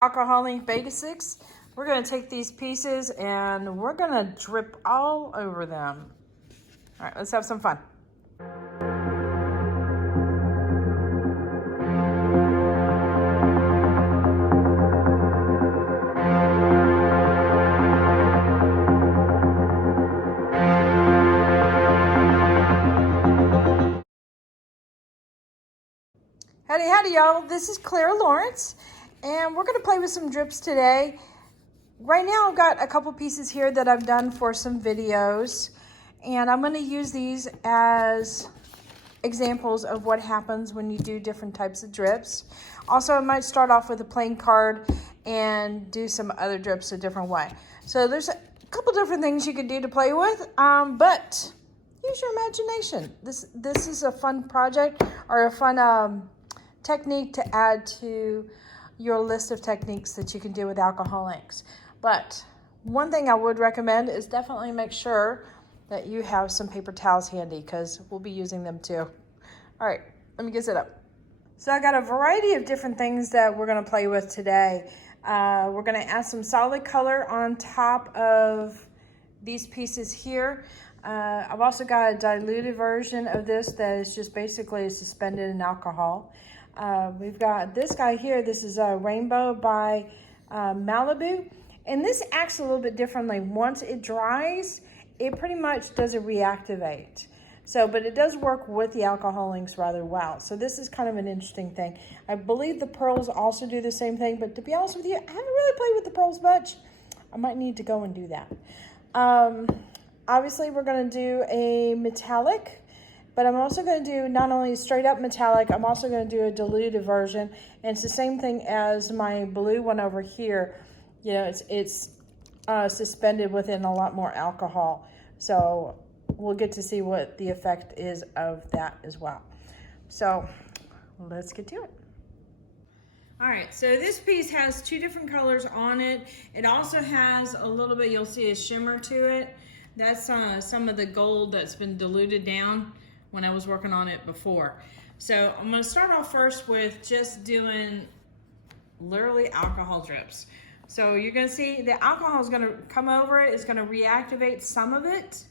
Alcoholic basics. We're going to take these pieces and we're going to drip all over them. All right, let's have some fun. Howdy, howdy, y'all. This is Clara Lawrence, and we're going to play with some drips today. Right now, I've got a couple pieces here that I've done for some videos, and I'm going to use these as examples of what happens when you do different types of drips. Also, I might start off with a plain card and do some other drips a different way. So there's a couple different things you can do to play with, but use your imagination. This is a fun project or a fun technique to add to your list of techniques that you can do with alcohol inks. But one thing I would recommend is definitely make sure that you have some paper towels handy because we'll be using them too. All right, let me get set up. So I got a variety of different things that we're gonna play with today. We're gonna add some solid color on top of these pieces here. I've also got a diluted version of this that is just basically suspended in alcohol. We've got this guy here. This is a Rainbow by Malibu. And this acts a little bit differently. Once it dries, it pretty much doesn't reactivate. So, but it does work with the alcohol inks rather well. So this is kind of an interesting thing. I believe the pearls also do the same thing, but to be honest with you, I haven't really played with the pearls much. I might need to go and do that. Obviously, we're gonna do a metallic, but I'm also going to do not only straight up metallic, I'm also going to do a diluted version. And it's the same thing as my blue one over here. You know, it's suspended within a lot more alcohol. So we'll get to see what the effect is of that as well. So let's get to it. All right, so this piece has two different colors on it. It also has a little bit, you'll see a shimmer to it. That's some of the gold that's been diluted down when I was working on it before. So I'm gonna start off first with just doing literally alcohol drips. So you're gonna see the alcohol is gonna come over it, it's gonna reactivate some of it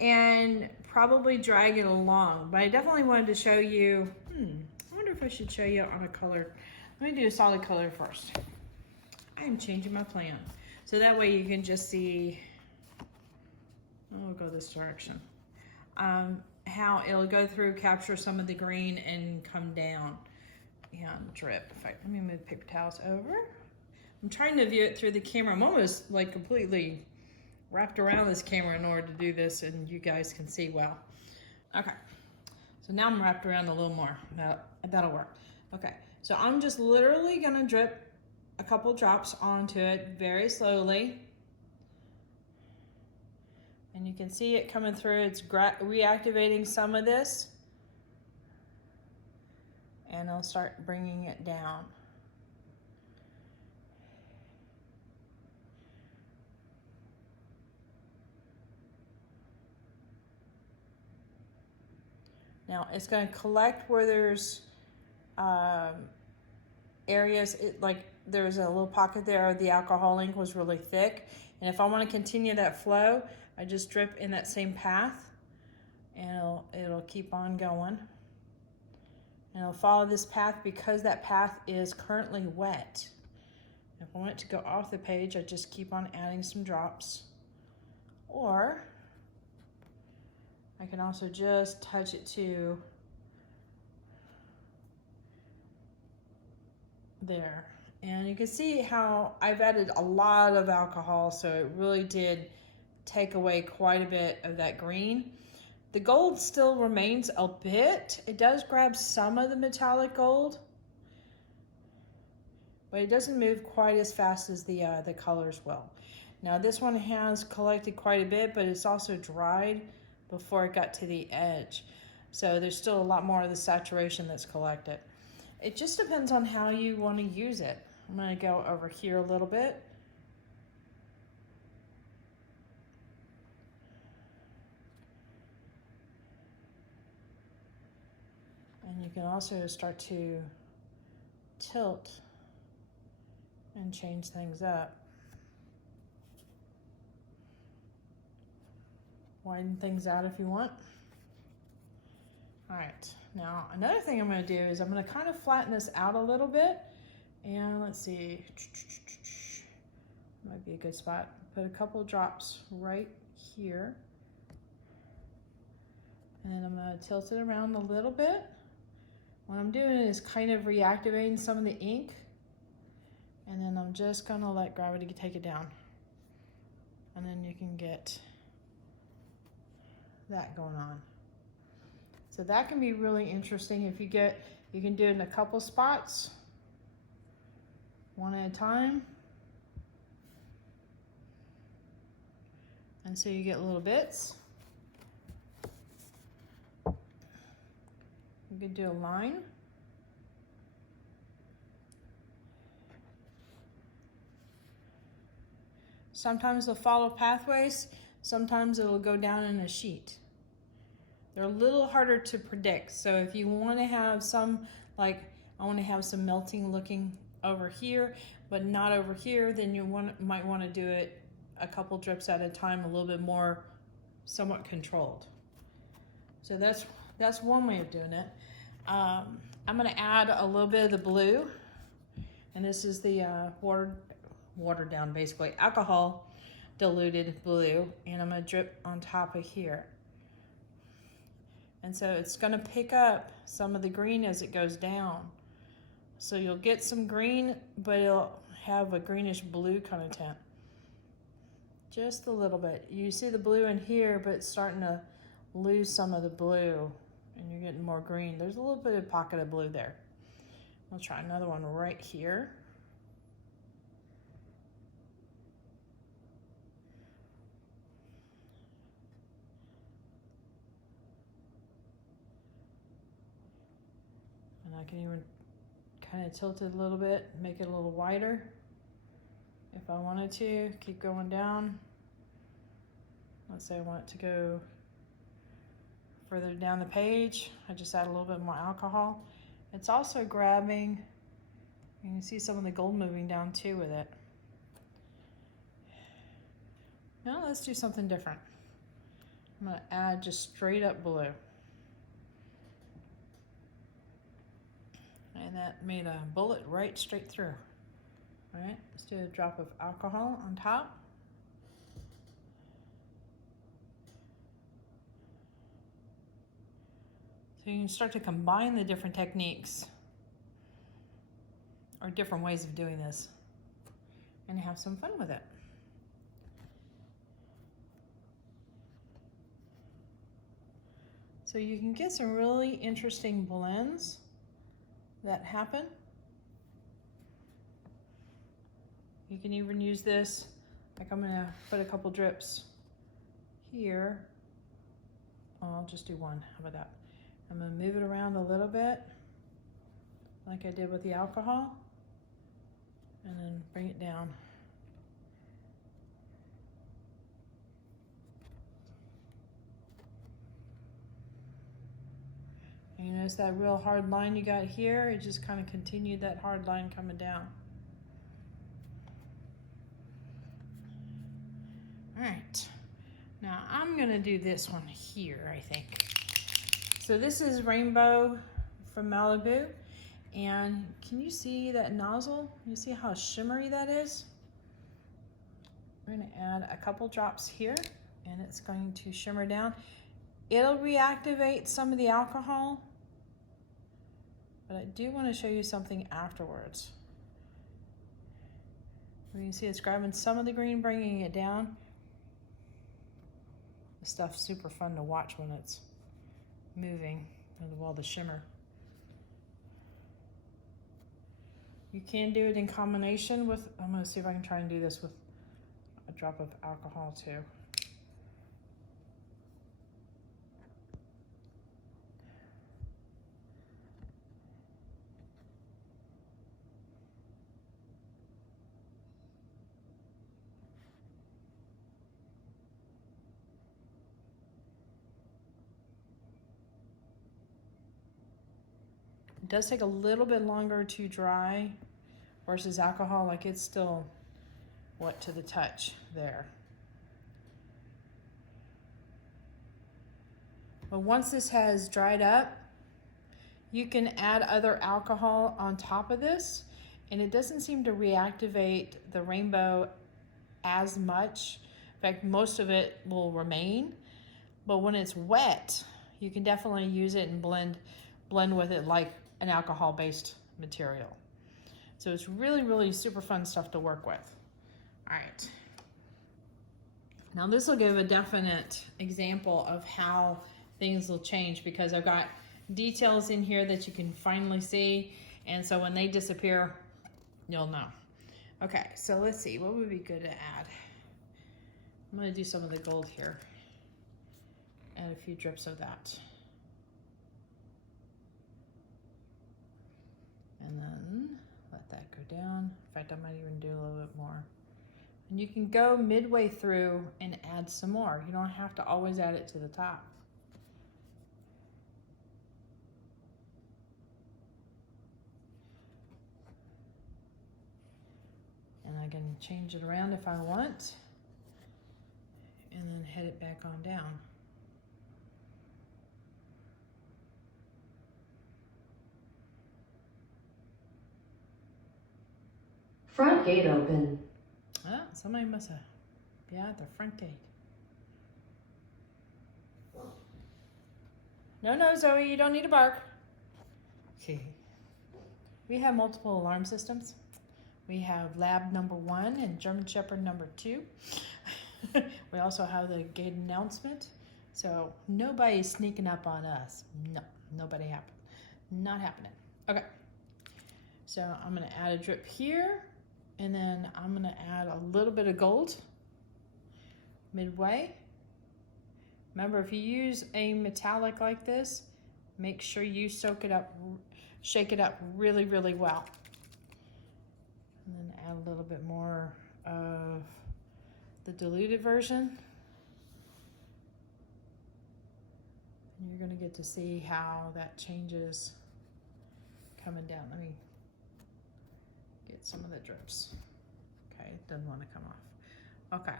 and probably drag it along. But I definitely wanted to show you, I wonder if I should show you on a color. Let me do a solid color first. I am changing my plan. So that way you can just see, I'll go this direction. How it'll go through, capture some of the green and come down and drip. In fact, let me move paper towels over. I'm trying to view it through the camera. I'm almost like completely wrapped around this camera in order to do this and you guys can see well. Okay, so now I'm wrapped around a little more. That'll work. Okay, so I'm just literally gonna drip a couple drops onto it very slowly. And you can see it coming through. It's reactivating some of this. And I'll start bringing it down. Now it's going to collect where there's areas, like there's a little pocket there, the alcohol ink was really thick. And if I want to continue that flow, I just drip in that same path and it'll keep on going. And I'll follow this path because that path is currently wet. If I want it to go off the page, I just keep on adding some drops. Or I can also just touch it to there. And you can see how I've added a lot of alcohol, so it really did take away quite a bit of that green. The gold still remains a bit. It does grab some of the metallic gold, but it doesn't move quite as fast as the colors will. Now this one has collected quite a bit, but it's also dried before it got to the edge. So there's still a lot more of the saturation that's collected. It just depends on how you want to use it. I'm going to go over here a little bit. And you can also start to tilt and change things up. Widen things out if you want. All right, now another thing I'm going to do is I'm going to kind of flatten this out a little bit, and let's see, might be a good spot. Put a couple drops right here, and then I'm going to tilt it around a little bit. What I'm doing is kind of reactivating some of the ink, and then I'm just going to let gravity take it down, and then you can get that going on. So that can be really interesting. If you can do it in a couple spots, one at a time. And so you get little bits. You could do a line. Sometimes they'll follow pathways, sometimes it'll go down in a sheet. They're a little harder to predict. So if you want to have some, like I want to have some melting looking over here, but not over here, then you might want to do it a couple drips at a time, a little bit more somewhat controlled. So that's one way of doing it. I'm going to add a little bit of the blue, and this is the watered down, basically alcohol diluted blue, and I'm going to drip on top of here. And so it's going to pick up some of the green as it goes down. So you'll get some green, but it'll have a greenish blue kind of tint. Just a little bit. You see the blue in here, but it's starting to lose some of the blue, and you're getting more green. There's a little bit of pocket of blue there. I'll try another one right here. And I can even kind of tilt it a little bit, make it a little wider if I wanted to. Keep going down. Let's say I want it to go further down the page. I just add a little bit more alcohol. It's also grabbing, you can see some of the gold moving down too with it. Now let's do something different. I'm going to add just straight up blue. And that made a bullet right straight through. All right, let's do a drop of alcohol on top. So you can start to combine the different techniques or different ways of doing this and have some fun with it. So you can get some really interesting blends that happen. You can even use this, like I'm gonna put a couple drips here. Oh, I'll just do one, how about that? I'm gonna move it around a little bit, like I did with the alcohol, and then bring it down. And you notice that real hard line you got here? It just kind of continued that hard line coming down. All right, now I'm gonna do this one here, I think. So this is Rainbow from Malibu, and can you see that nozzle? You see how shimmery that is? We're gonna add a couple drops here, and it's going to shimmer down. It'll reactivate some of the alcohol, but I do want to show you something afterwards. You can see it's grabbing some of the green, bringing it down. This stuff's super fun to watch when it's moving with all the shimmer. You can do it in combination with, I'm going to see if I can try and do this with a drop of alcohol too. It does take a little bit longer to dry versus alcohol, like it's still wet to the touch there. But once this has dried up, you can add other alcohol on top of this, and it doesn't seem to reactivate the rainbow as much. In fact, most of it will remain, but when it's wet, you can definitely use it and blend with it like an alcohol-based material. So it's really, really super fun stuff to work with. All right. Now this will give a definite example of how things will change, because I've got details in here that you can finally see, and so when they disappear, you'll know. Okay, so let's see, what would be good to add? I'm gonna do some of the gold here. Add a few drips of that. And then let that go down. In fact, I might even do a little bit more. And you can go midway through and add some more. You don't have to always add it to the top. And I can change it around if I want, and then head it back on down. Front gate open. Ah, somebody must have been at the front gate. No, Zoe, you don't need to bark. Okay. We have multiple alarm systems. We have lab number 1 and German Shepherd number 2. We also have the gate announcement. So nobody's sneaking up on us. No, nobody happened. Not happening. Okay. So I'm gonna add a drip here, and then I'm gonna add a little bit of gold midway. Remember, if you use a metallic like this, make sure you soak it up, shake it up really, really well. And then add a little bit more of the diluted version. And you're gonna get to see how that changes coming down. Let me get some of the drips. Okay, it doesn't want to come off. Okay.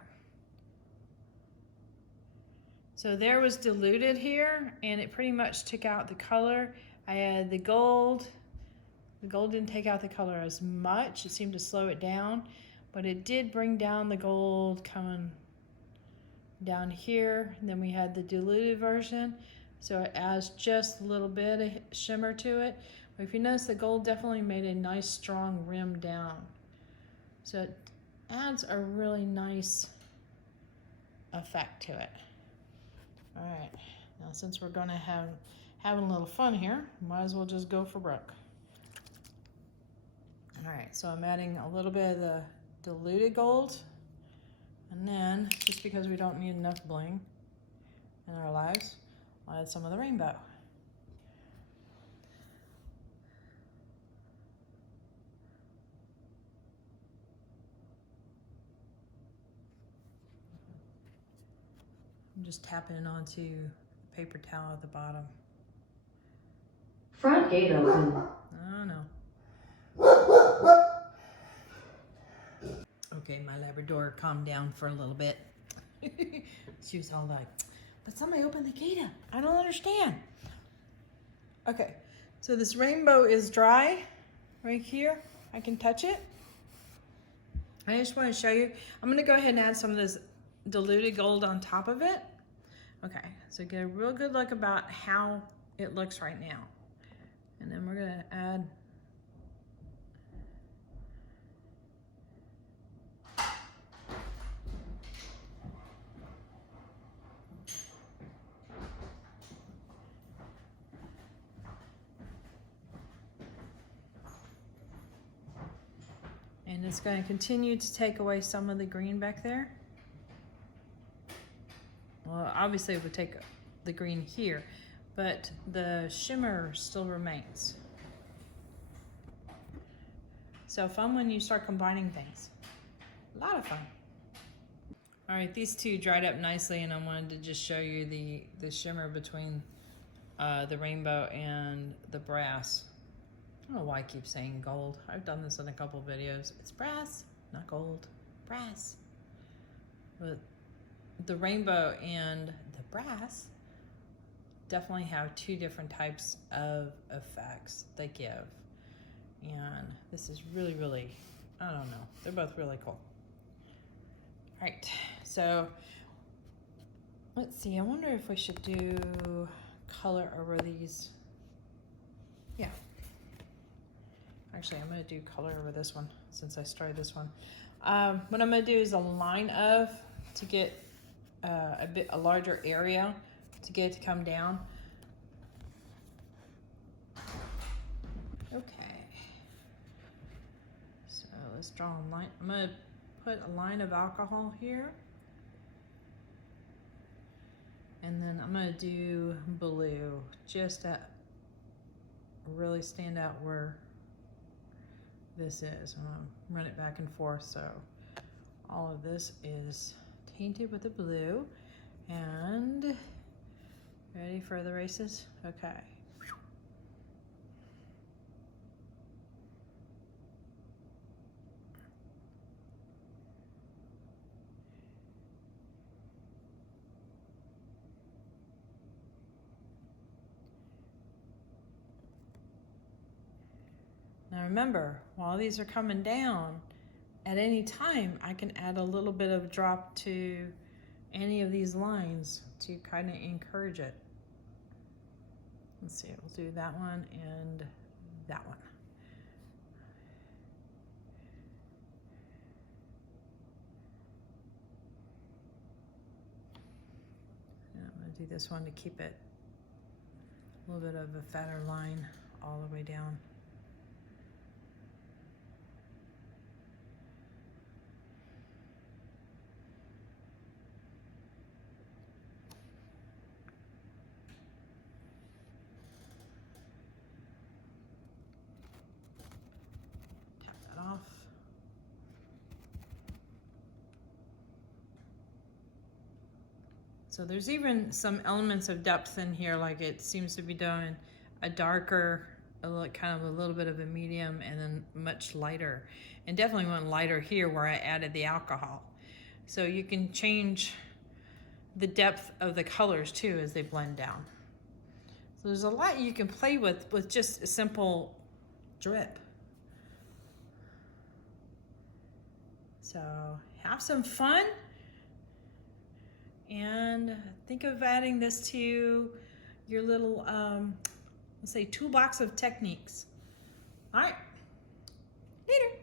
So there was diluted here, and it pretty much took out the color. I added the gold. The gold didn't take out the color as much. It seemed to slow it down, but it did bring down the gold coming down here. And then we had the diluted version, so it adds just a little bit of shimmer to it. But if you notice, the gold definitely made a nice strong rim down. So it adds a really nice effect to it. All right, now since we're gonna having a little fun here, might as well just go for broke. All right, so I'm adding a little bit of the diluted gold, and then just because we don't need enough bling in our lives, I'll add some of the rainbow. I'm just tapping it onto the paper towel at the bottom. Front gate open. Oh no. Okay, my Labrador calmed down for a little bit. She was all like, but somebody opened the gate up. I don't understand. Okay, so this rainbow is dry right here. I can touch it. I just want to show you. I'm going to go ahead and add some of this diluted gold on top of it. Okay, so get a real good look about how it looks right now. And then we're going to add and it's going to continue to take away some of the green back there. Well, obviously it would take the green here, but the shimmer still remains. So fun when you start combining things. A lot of fun. All right, these two dried up nicely, and I wanted to just show you the shimmer between the rainbow and the brass. I don't know why I keep saying gold. I've done this in a couple videos. It's brass, not gold. Brass. But the rainbow and the brass definitely have two different types of effects they give. And this is really, really, I don't know. They're both really cool. All right, so let's see. I wonder if we should do color over these. Yeah. Actually, I'm going to do color over this one since I started this one. What I'm going to do is a line of to get a larger area to get it to come down. Okay. So let's draw a line. I'm going to put a line of alcohol here. And then I'm going to do blue just to really stand out where this is. I'm going to run it back and forth so all of this is tainted with the blue. And ready for the races? Okay. Now remember, while these are coming down, at any time I can add a little bit of drop to any of these lines to kind of encourage it. Let's see, we'll do that one and that one. And I'm going to do this one to keep it a little bit of a fatter line all the way down. Off. So there's even some elements of depth in here, like it seems to be doing a darker, kind of a little bit of a medium, and then much lighter. And definitely went lighter here where I added the alcohol. So you can change the depth of the colors too as they blend down. So there's a lot you can play with just a simple drip. So have some fun and think of adding this to your little, let's say, toolbox of techniques. All right, later.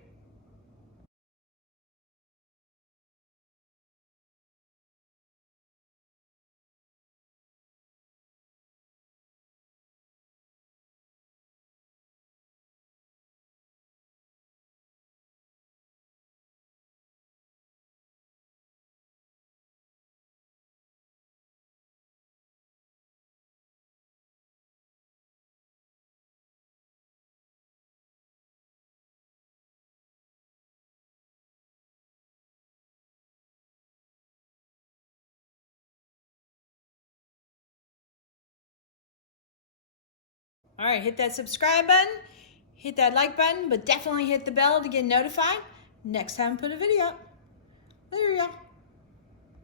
All right, hit that subscribe button, hit that like button, but definitely hit the bell to get notified next time I put a video up. Later, y'all.